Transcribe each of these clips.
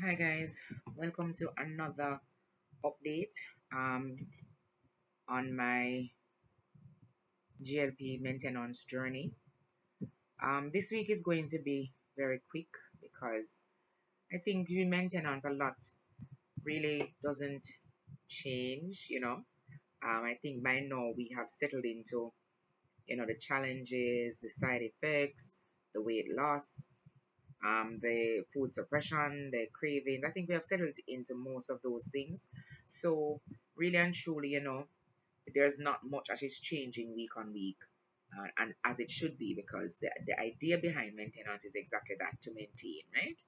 Hi guys, welcome to another update on my GLP maintenance journey. This week is going to be very quick because I think the maintenance a lot really doesn't change, I think by now we have settled into, the challenges, the side effects, the weight loss, the food suppression, the cravings. I think we have settled into most of those things. So really and truly, there's not much that is changing week on week. And as it should be, because the idea behind maintenance is exactly that, to maintain, right?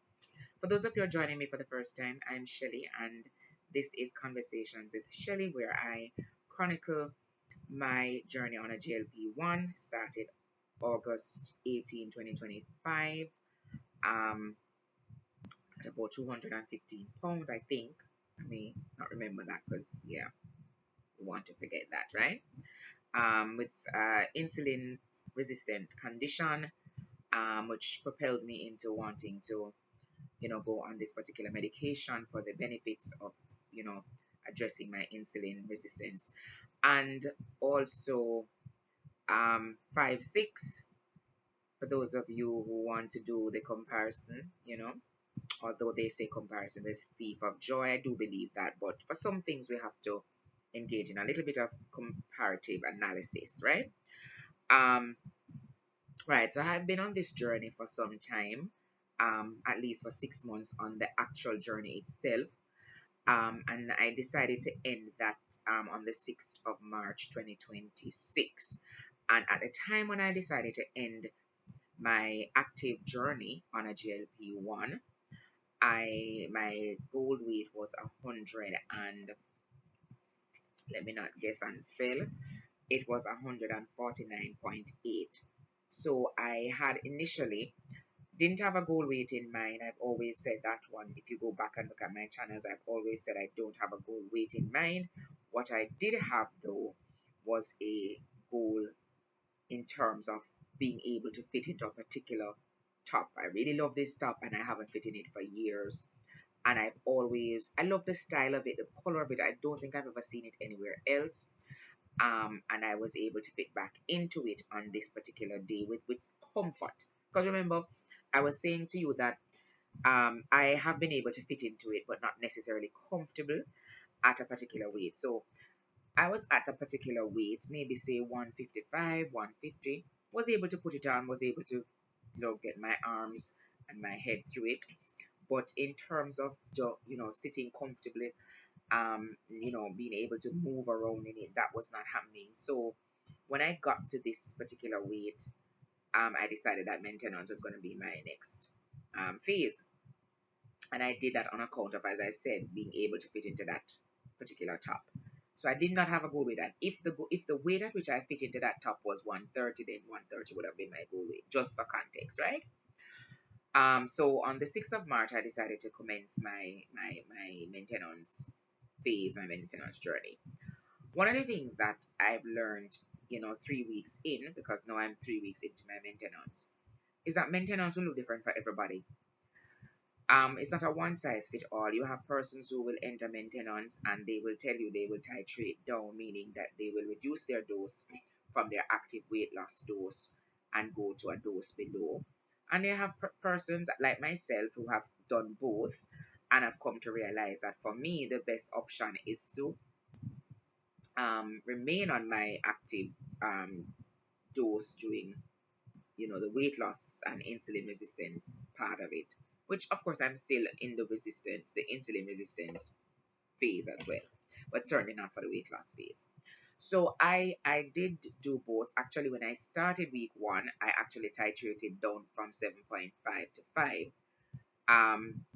For those of you who are joining me for the first time, I'm Shelly, and this is Conversations with Shelly, where I chronicle my journey on a GLP-1. Started August 18, 2025, um, at about 215 pounds, I think. I may not remember that because, yeah, we want to forget that, right? With insulin resistant condition, which propelled me into wanting to, go on this particular medication for the benefits of, addressing my insulin resistance. And also 5'6", for those of you who want to do the comparison, although they say comparison is thief of joy, I do believe that. But for some things, we have to engage in a little bit of comparative analysis, right? Um, right. So I've been on this journey for some time, at least for 6 months on the actual journey itself. And I decided to end that on the 6th of March 2026. And at the time when I decided to end my active journey on a GLP-1, my goal weight was 100, and let me not guess and spell, it was 149.8. So I had initially didn't have a goal weight in mind. I've always said that one. If you go back and look at my channels, I've always said I don't have a goal weight in mind. What I did have though was a goal in terms of being able to fit into a particular top. I really love this top and I haven't fit in it for years. And I love the style of it, the color of it. I don't think I've ever seen it anywhere else. And I was able to fit back into it on this particular day with comfort. Because remember, I was saying to you that I have been able to fit into it, but not necessarily comfortable at a particular weight. So I was at a particular weight, maybe say 155, 150, was able to put it on, was able to, get my arms and my head through it. But in terms of, sitting comfortably, being able to move around in it, that was not happening. So when I got to this particular weight, I decided that maintenance was going to be my next phase. And I did that on account of, as I said, being able to fit into that particular top. So I did not have a goal weight. And if the weight at which I fit into that top was 130, then 130 would have been my goal weight, just for context, right? So on the 6th of March, I decided to commence my maintenance phase, my maintenance journey. One of the things that I've learned, 3 weeks in, because now I'm 3 weeks into my maintenance, is that maintenance will look different for everybody. It's not a one size fit all. You have persons who will enter maintenance and they will tell you they will titrate down, meaning that they will reduce their dose from their active weight loss dose and go to a dose below. And they have persons like myself who have done both and have come to realize that for me, the best option is to remain on my active dose during, the weight loss and insulin resistance part of it, which of course I'm still in the insulin resistance phase as well, but certainly not for the weight loss phase. So I did do both. Actually, when I started week one, I actually titrated down from 7.5 to 5. Um,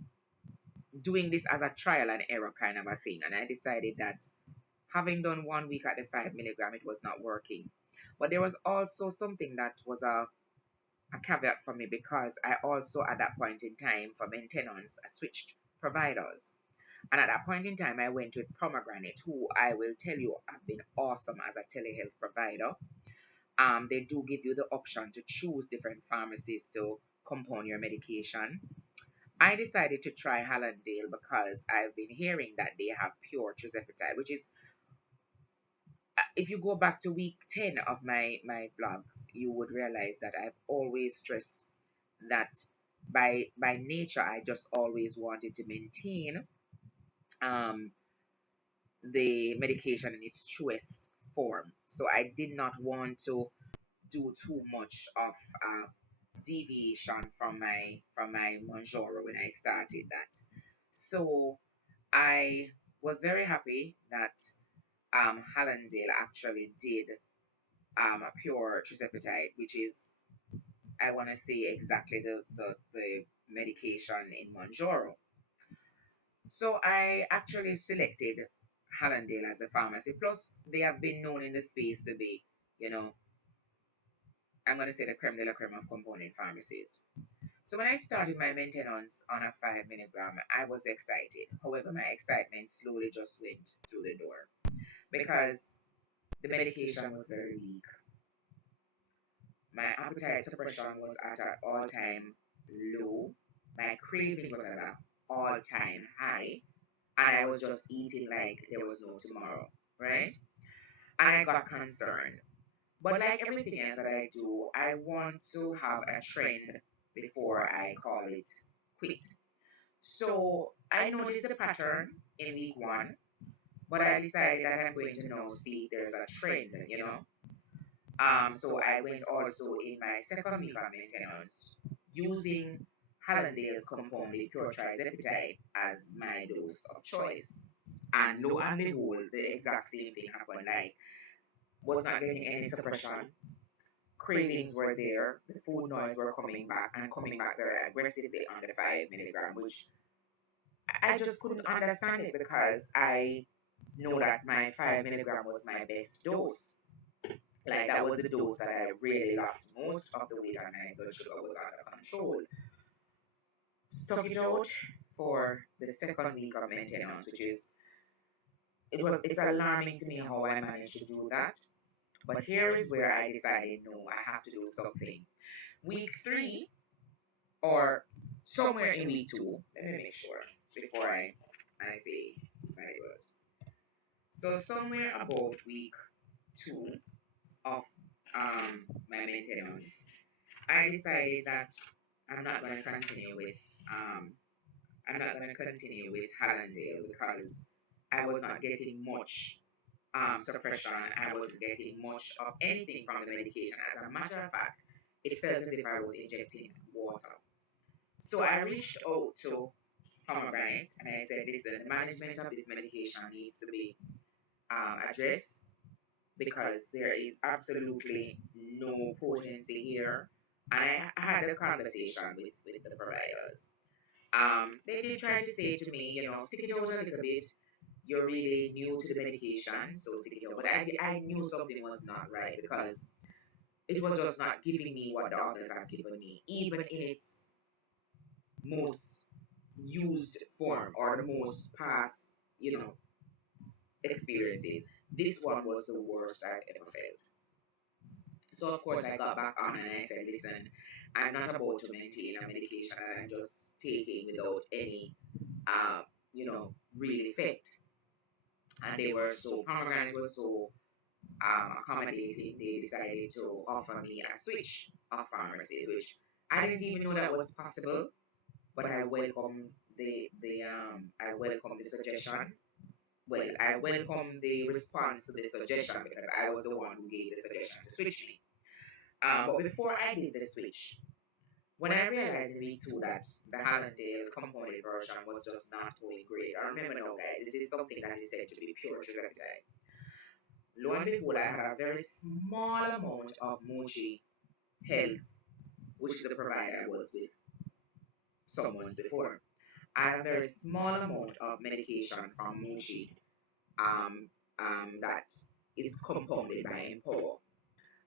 doing this as a trial and error kind of a thing. And I decided that having done 1 week at the 5 milligram, it was not working. But there was also something that was a caveat for me, because I also at that point in time for maintenance I switched providers. And at that point in time I went with Pomegranate, who I will tell you have been awesome as a telehealth provider. They do give you the option to choose different pharmacies to compound your medication. I decided to try Hallandale because I've been hearing that they have pure trizepatide, which is, if you go back to week 10 of my blogs, you would realize that I've always stressed that by nature, I just always wanted to maintain um, the medication in its truest form. So I did not want to do too much of deviation from my Monjoro when I started that. So I was very happy that Hallandale actually did a pure trizepatide, which is, I want to say, exactly the medication in Monjoro. So I actually selected Hallandale as the pharmacy. Plus, they have been known in the space to be, you know, I'm going to say the creme de la creme of component pharmacies. So when I started my maintenance on a 5 milligram, I was excited. However, my excitement slowly just went through the door because the medication was very weak. My appetite suppression was at an all-time low. My craving was at an all-time high. And I was just eating like there was no tomorrow, right? And I got concerned. But like everything else that I do, I want to have a trend before I call it quit. So I noticed the pattern in week one, but I decided that I'm going to now see if there's a trend, you know. So I went also in my second week of maintenance using Hallandale's compounded pure trizepatide as my dose of choice. And lo and behold, the exact same thing happened. Like, was not getting any suppression. Cravings were there. The food noise were coming back and coming back very aggressively on the 5 milligram, which I just couldn't understand it because I know that my 5 milligram was my best dose. Like that was the dose that I really lost most of the weight and my blood sugar was under control. Stuck it out for the second week of maintenance, which is it's alarming to me how I managed to do that. But here is where I decided no, I have to do something. Week three, or somewhere in week two, let me make sure before I say that it was. So somewhere about week two of my maintenance, I decided that I'm not going to continue with um, I'm not going to continue with Hallandale because I was not getting much suppression. I wasn't getting much of anything from the medication. As a matter of fact, it felt as if I was injecting water. So I reached out to Pomegranate and I said, listen, the management of this medication needs to be addressed because there is absolutely no potency here. And I had a conversation with the providers. They did try to say to me, you know, stick it out a little bit. You're really new to the medication, so stick it out. But I knew something was not right because it was just not giving me what the others have given me, even in its most used form or the most past, you know, experiences. This one was the worst I've ever felt. So of course I got back on and I said, listen, I'm not about to maintain a medication that I'm just taking without any, you know, real effect. And they were so Pomegranate was so accommodating. They decided to offer me a switch of pharmacies, which I didn't even know that was possible. But I welcome I welcome the suggestion. Well, I welcome the response to the suggestion because I was the one who gave the suggestion to switch me. But before I did the switch, when I realized in week two that the Hallandale compounded version was just not going great, I remember now, guys, this is something that is said to be pure trizepatide. Lo and behold, I had a very small amount of Mochi Health, which is the provider I was with some months before. I had a very small amount of medication from Mochi that is compounded by Empower.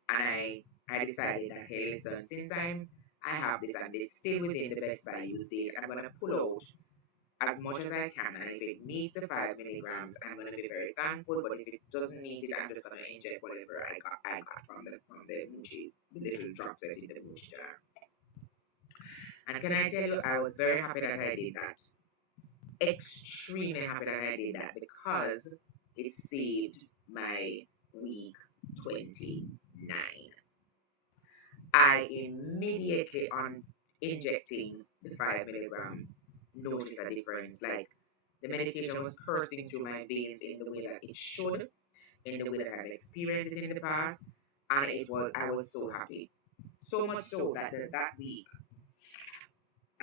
And I decided that, hey, listen, since I have this and it's still within the best by use date, I'm going to pull out as much as I can. And if it meets the 5 milligrams, I'm going to be very thankful. But if it doesn't meet it, I'm just going to inject whatever I got from the Muji, the little droplets in the Muji jar. And can I tell you, I was very happy that I did that. Extremely happy that I did that because it saved my week 29. I immediately on injecting the 5 milligram noticed a difference. Like the medication was coursing through my veins in the way that it should, in the way that I've experienced it in the past, and I was so happy. So much so that that week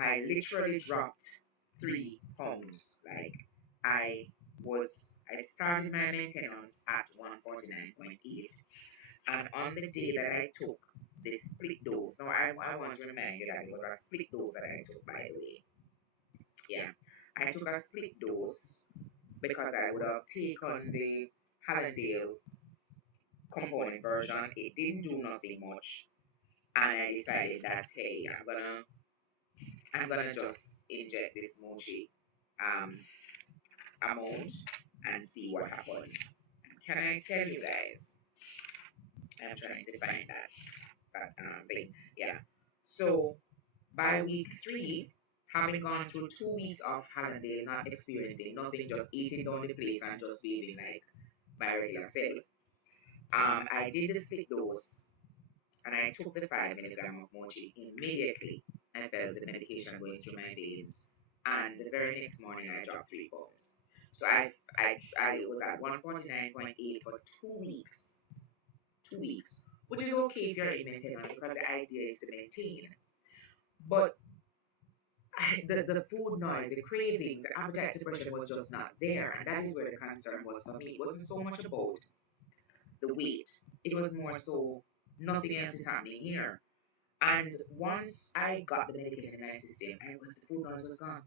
I literally dropped 3 pounds. Like I started my maintenance at 149.8, and on the day that I took the split dose, now I want to remind you that it was a split dose that I took, by the way. Yeah, I took a split dose because I would have taken the Hallandale component version. It didn't do nothing much, and I decided that hey, I'm gonna just inject this mochi um, amount and see what happens. And can I tell you guys? I'm trying to find that thing. Yeah. So by week 3, having gone through 2 weeks of holiday, not experiencing nothing, just eating down the place and just behaving like my regular self, I did the split dose and I took the 5 milligram of mochi immediately. I felt the medication going through my veins, and the very next morning I dropped 3 pounds. So I was at 149.8 for 2 weeks, 2 weeks, which is okay if you're in maintenance because the idea is to maintain. But the food noise, the cravings, the appetite suppression was just not there, and that is where the concern was for me. It wasn't so much about the weight; it was more so nothing else is happening here. And once I got the medication in my system, the food noise was gone.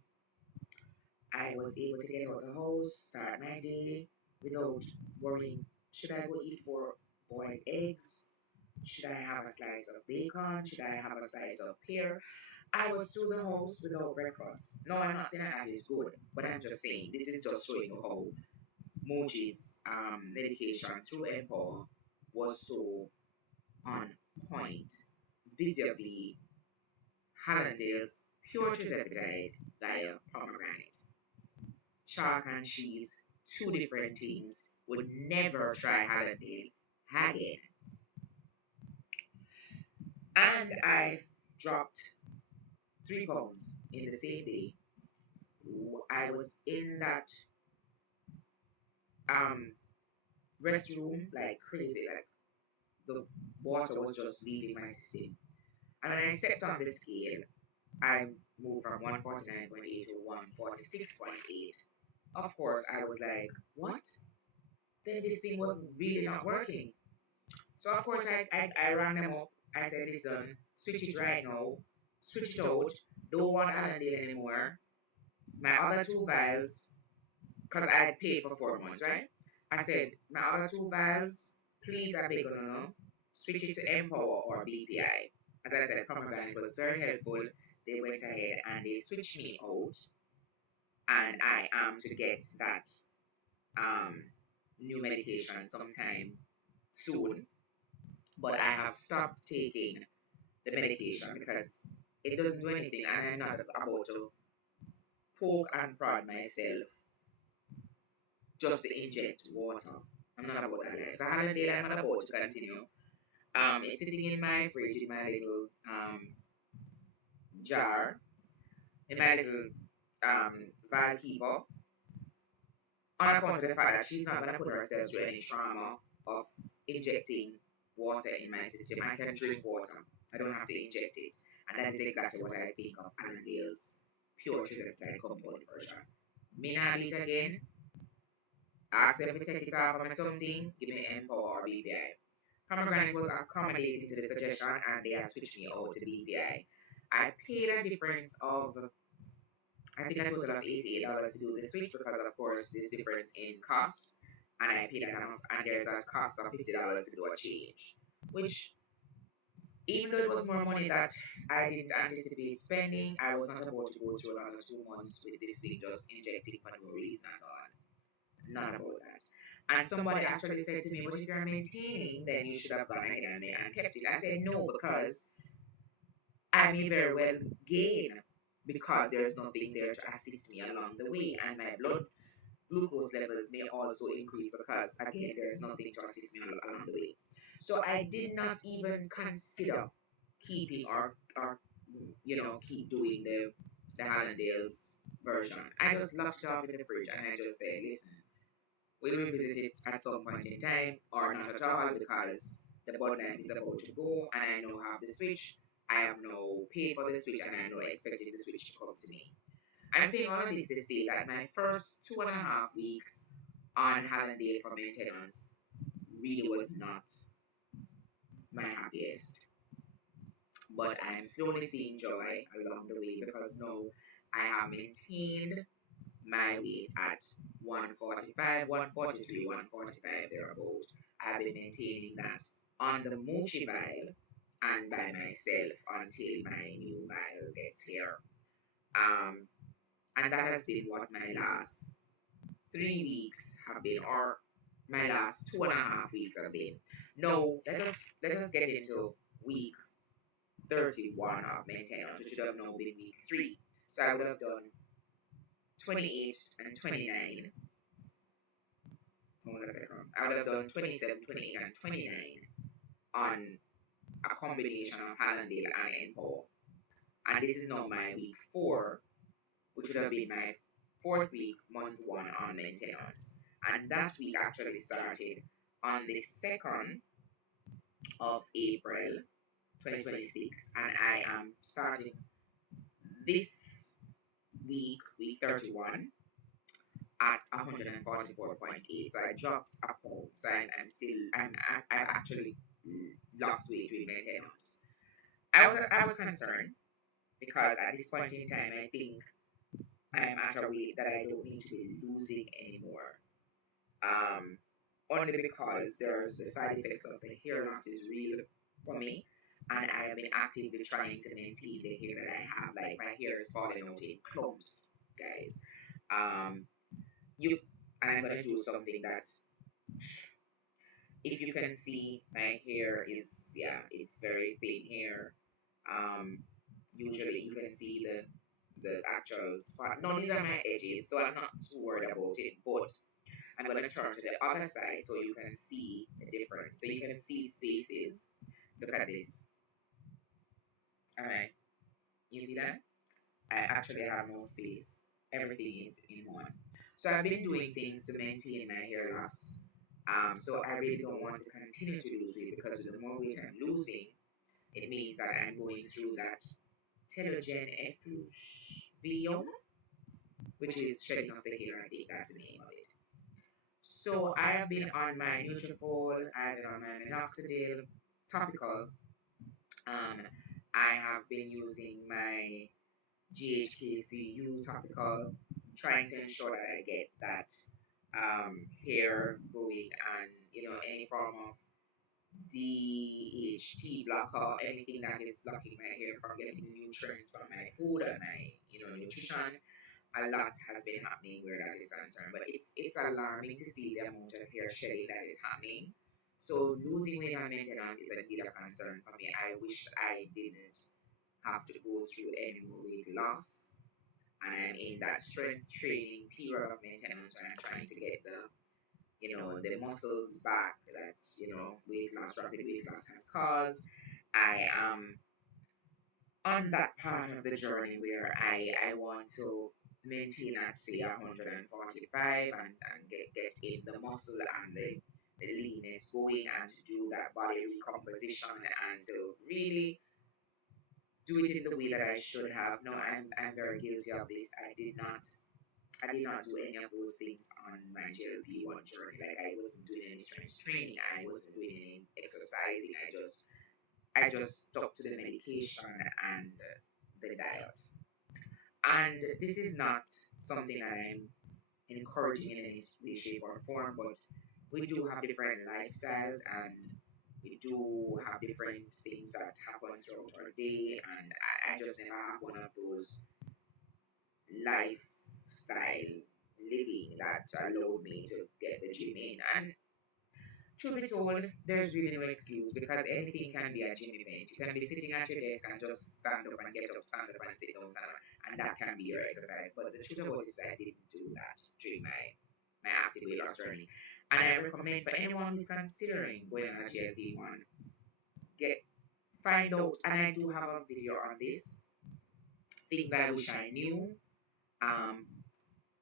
I was able to get out of the house, start my day without worrying, should I go eat 4 boiled eggs? Should I have a slice of bacon? Should I have a slice of pear? I was through the house without breakfast. No, I'm not saying that is good, but I'm just saying this is just showing you how Moji's medication through Empower was so on point vis-a-vis Hollandaise pure trizepatide via pomegranate. Chalk and cheese, two different things. Would never try Hollandaise again. And I dropped 3 pounds in the same day. I was in that um restroom like crazy, like the water was just leaving my system. And when I stepped on the scale, I moved from 149.8 to 146.8. Of course, I was like, what? Then this thing was really not working. So of course I rang them up. I said, listen, switch it right now, switch it out, don't want Allendale anymore. My other 2 vials, because I had paid for 4 months, right? I said, my other 2 vials, please, I beg you, no, switch it to Empower or BPI. As I said, Pomegranate was very helpful. They went ahead and they switched me out, and I am to get that um, new medication sometime soon. But I have stopped taking the medication because it doesn't do anything, and I'm not about to poke and prod myself just to inject water. I'm not about that life. So Holiday, I'm not about to continue. It's sitting in my fridge in my little jar, in my little vial keeper, on account of the fact that she's not gonna put herself through any trauma of injecting water in my system. I can drink water. I don't have to inject it. And that is exactly what I think of Annandale's pure trizepatide compound version. Me not beat again. Ask them to take it off of my something, give me Empower or BPI. Pomegranate was accommodating to the suggestion and they have switched me over to BPI. I paid a difference of, I think a total of $88 to do the switch because, of course, there's difference in cost. And I paid enough, and there's a cost of $50 to do a change. Which, even though it was more money that I didn't anticipate spending, I was not about to go through another 2 months with this thing just injecting for no reason at all. Not about that. And somebody actually said to me, but if you're maintaining, then you should have gone ahead and kept it. I said, no, because I may very well gain because there's nothing there to assist me along the way, and my blood glucose levels may also increase because again there's nothing to assist me along the way. So I did not even consider keeping or keep doing the Hollandaise version. I just locked it off in the fridge and I just said, listen, we'll revisit it at some point in time or not at all because the Bud Light is about to go and I now have the Switch. I have no paid for the Switch and I know expected the Switch to come to me. I'm saying all of this to say that my first 2.5 weeks on holiday for maintenance really was not my happiest. But I'm slowly seeing joy along the way because now I have maintained my weight at 145, 143, 145 thereabout. I've been maintaining that on the Mochi vial and by myself until my new vial gets here. Um, and that has been what my last 3 weeks have been, or my last 2.5 weeks have been. No, let us get into week 31 of maintenance, which would have now been week 3. So I would have done 28 and 29. Hold on a second. I would have done 27, 28, and 29 on a combination of Hallandale and Empower. And this is now my week 4, which would have been my fourth week, month 1 on maintenance. And that week actually started on the 2nd of April 2026, and I am starting this week 31, at 144.8. So I dropped a pound. So I've actually lost weight during maintenance. I was concerned because at this point in time, I think I'm at a weight that I don't need to be losing anymore. Um, Only because there's the side effects of the hair loss is real for me, and I have been actively trying to maintain the hair that I have. Like my hair is falling out in clumps, guys. Um, you and I'm gonna do something that if you can see my hair is, yeah, it's very thin hair. Um, Usually you can see the actual spot. No, these are my edges, so I'm not too worried about it. But I'm gonna turn to the other side so you can see the difference. So you can see spaces. Look at this. All right, you see that? I actually have no space. Everything is in one. So I've been doing things to maintain my hair loss. So I really don't want to continue to lose weight because the more weight I'm losing, it means that I'm going through that telogen effluvium, which is shedding of the hair. I think that's the name of it. So I have been on my Nutrafol, I've been on my minoxidil topical. Um, I have been using my GHKCU topical, trying to ensure that I get that hair going, and any form of DHT blocker, anything that is blocking my hair from getting nutrients from my food and my nutrition. A lot has been happening where that is concerned, but it's alarming to see the amount of hair shedding that is happening. So losing weight on maintenance is a bit of concern for me. I wish I didn't have to go through any more weight loss, and I'm in that strength training period of maintenance where I'm trying to get the muscles back that rapid weight loss has caused. I am on that part of the journey where I want to maintain at say 145 and get in the muscle and the leanness going, and to do that body recomposition and to really do it in the way that I should have. No, I'm very guilty of this. I did not do any of those things on my GLP-1 journey. Like I wasn't doing any strength training. I wasn't doing any exercising. I just stuck to the medication and the diet. And this is not something that I'm encouraging in any way, shape, or form, but we do have different lifestyles and we do have different things that happen throughout our day. And I just never have one of those lifestyle living that allowed me to get the gym in. And truth be told, there's really no excuse because anything can be a gym event. You can be sitting at your desk and just stand up and get up, stand up and sit down, stand up, and that can be your exercise. But the truth about it is, I didn't do that during my active weight loss journey. And I recommend for anyone who's considering going on a GLP-1, get find out. And I do have a video on this. Things I wish I knew. Um,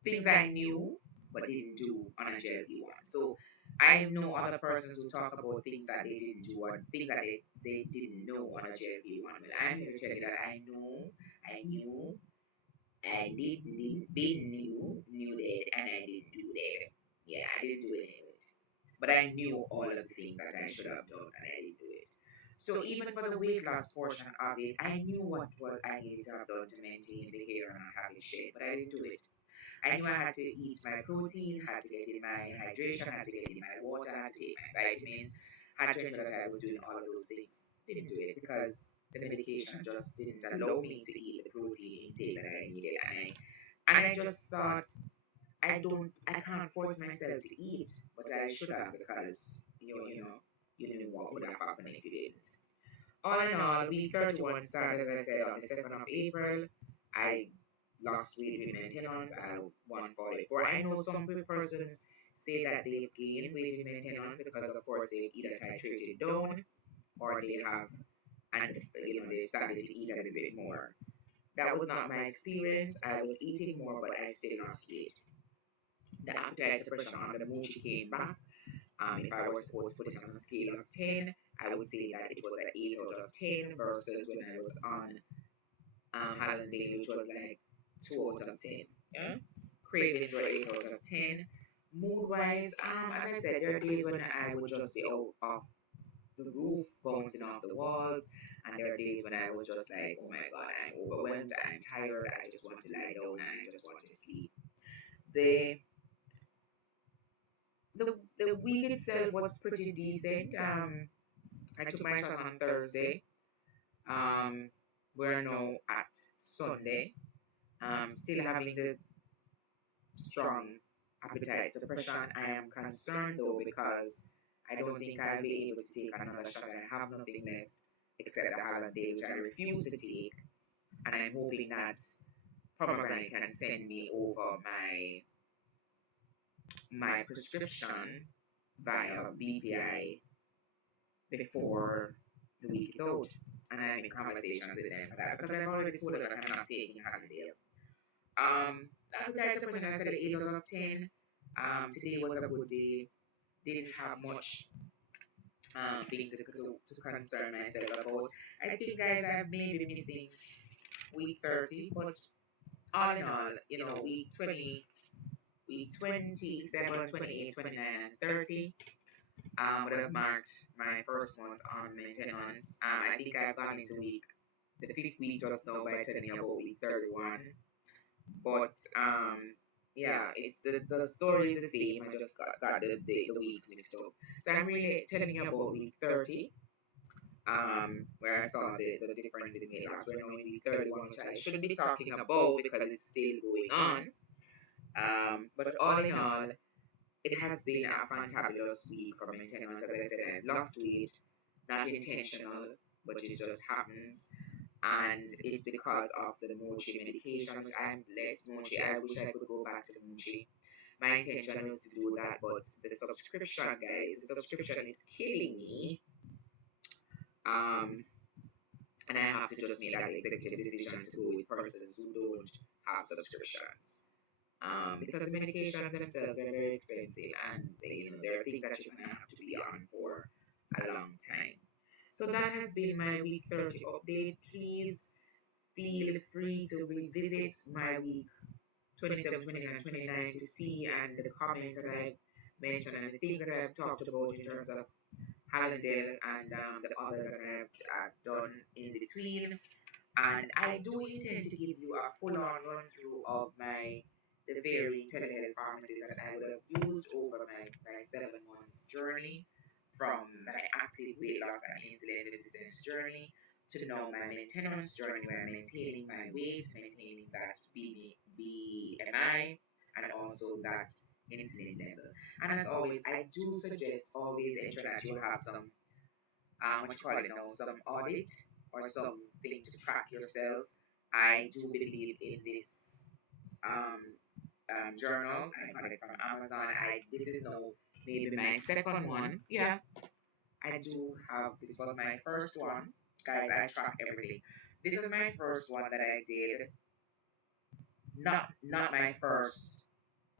Things I knew but didn't do on a GLP-1. So I know other persons who talk about things that they didn't do or things that they didn't know on a GLP-1. Well, I'm here to tell you that I knew, I knew that, and I didn't do that. Yeah, I didn't do any of it. But I knew all of the things that I should have done and I didn't do it. So even for the weight loss portion of it, I knew what I needed to have done to maintain the hair and not have it shed, but I didn't do it. I knew I had to eat my protein, had to get in my hydration, had to get in my water, had to take my vitamins, had to ensure that I was doing all of those things. Didn't do it because the medication just didn't allow me to eat the protein intake that I needed. And I just thought, I can't force myself to eat, but I should have because you knew what would have happened if you didn't. All in all, week 31 started, as I said, on the 2nd of April. I lost weight in maintenance. I 144. I know some persons say that they've gained weight in maintenance because, of course, they've either titrated down or they have, and they've started to eat a little bit more. That was not my experience. I was eating more, but I still lost weight. The appetite suppression on the mochi came back. If I was supposed to put it on a scale of 10, I would say that it was an 8 out of 10 versus when I was on Holiday, which was like 2 out of 10. Yeah? Cravings were 8 out of 10. Mood wise, as I said, there are days when I would just be out of the roof, bouncing off the walls, and there are days when I was just like, oh my god, I'm overwhelmed, I'm tired, I just want to lie down, and I just want to sleep. The the week itself was pretty decent. I took my shot on Thursday. Um, we're now at Sunday. Still having the strong appetite suppression. I am concerned though because I don't think I'll be able to take another shot. I have nothing left except the holiday, which I refuse to take. And I'm hoping that Pomegranate can send me over my prescription via BPI before the week is out. And I'm in conversations with them for that because I've already told them that I'm not taking holiday. Appetite suppression, I said 8 out of 10. Today was a good day. Didn't have much thing to concern myself about. I think, guys, I may be missing week 30, but all in all, week 20, week 27, 28, 29, and 30 would have marked my first month on maintenance. I think I've gone into the 5th week just now by telling you about week 31. But yeah, it's the story is the same. I just got the weeks mixed up. So I'm really telling you about week 30, where I saw the difference in weight loss. We're now in week 31, which I shouldn't be talking about because it's still going on. But all in all, it has been a fantabulous week for maintenance. As I said, I've lost weight, not intentional, but it just happens. And it's because of the mochi medication, which I'm blessed. Mochi, I wish I could go back to mochi. My intention was to do that, but the subscription, guys, the subscription is killing me. And I have to just make that executive decision to go with persons who don't have subscriptions. Because the medications themselves are very expensive, and there are things that you're gonna have to be on for a long time. So that has been my week 30 update. Please feel free to revisit my week 27, 28, and 29 to see and the comments that I've mentioned and the things that I've talked about in terms of Hallandale and the others that I've done in between. And I do intend to give you a full-on run-through of the very telehealth pharmacies that I would have used over my 7 months journey, from my active weight loss and insulin resistance journey to now my maintenance journey, where I'm maintaining my weight, maintaining that BMI, and also that insulin level. And as always, I do suggest always ensure that you have some what you call it now, some audit or something to track yourself. I do believe in this um, journal. I got it from Amazon. I This is now maybe my second one. Yeah, I do have. This was my first one, guys. I track everything. This is my first one that I did. Not my first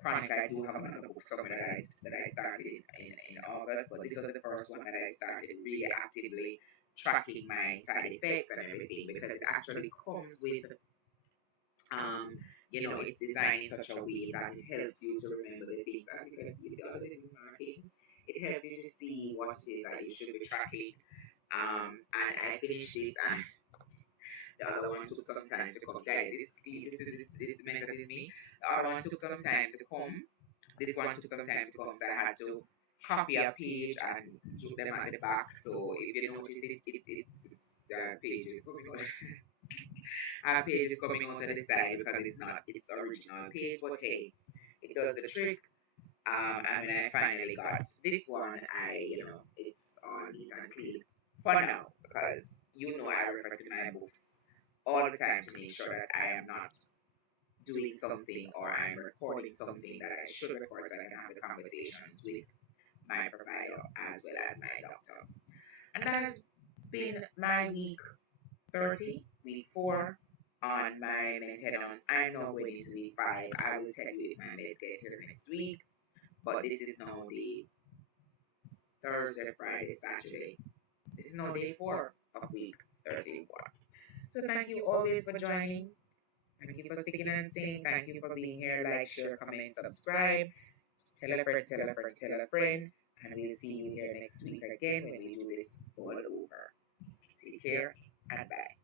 chronic. I do have another book somewhere that I started in August, but this was the first one that I started really actively tracking my side effects and everything, because it actually comes with it's designed in such a way that it helps you to remember the things. As you can see all the little markings. It helps you to see what it is that you should be tracking. And I finished this, and the other one took some time to come. Guys, this method is me. The other one took some time to come. This one took some time to come, so I had to copy a page and put them at the back. So if you notice it's the page is coming out. Our page is coming out to the side because it's not its original page, but hey, it does the trick. And when I finally got this one, it's all neat and clean for now, because I refer to my books all the time to make sure that I am not doing something or I'm recording something that I should record, so I can have the conversations with my provider as well as my doctor. And that has been my week 30, week 4 on my maintenance. I'm now going into week 5. I will tell you if my meds get here next week, but this is now the Thursday, Friday, Saturday. This is now day 4 of week 31. So thank you always for joining. Thank you for sticking and staying. Thank you for being here. Like, share, comment, subscribe. Tell a friend, tell a friend, tell a friend. And we'll see you here next week again when we do this all over. Take care and bye.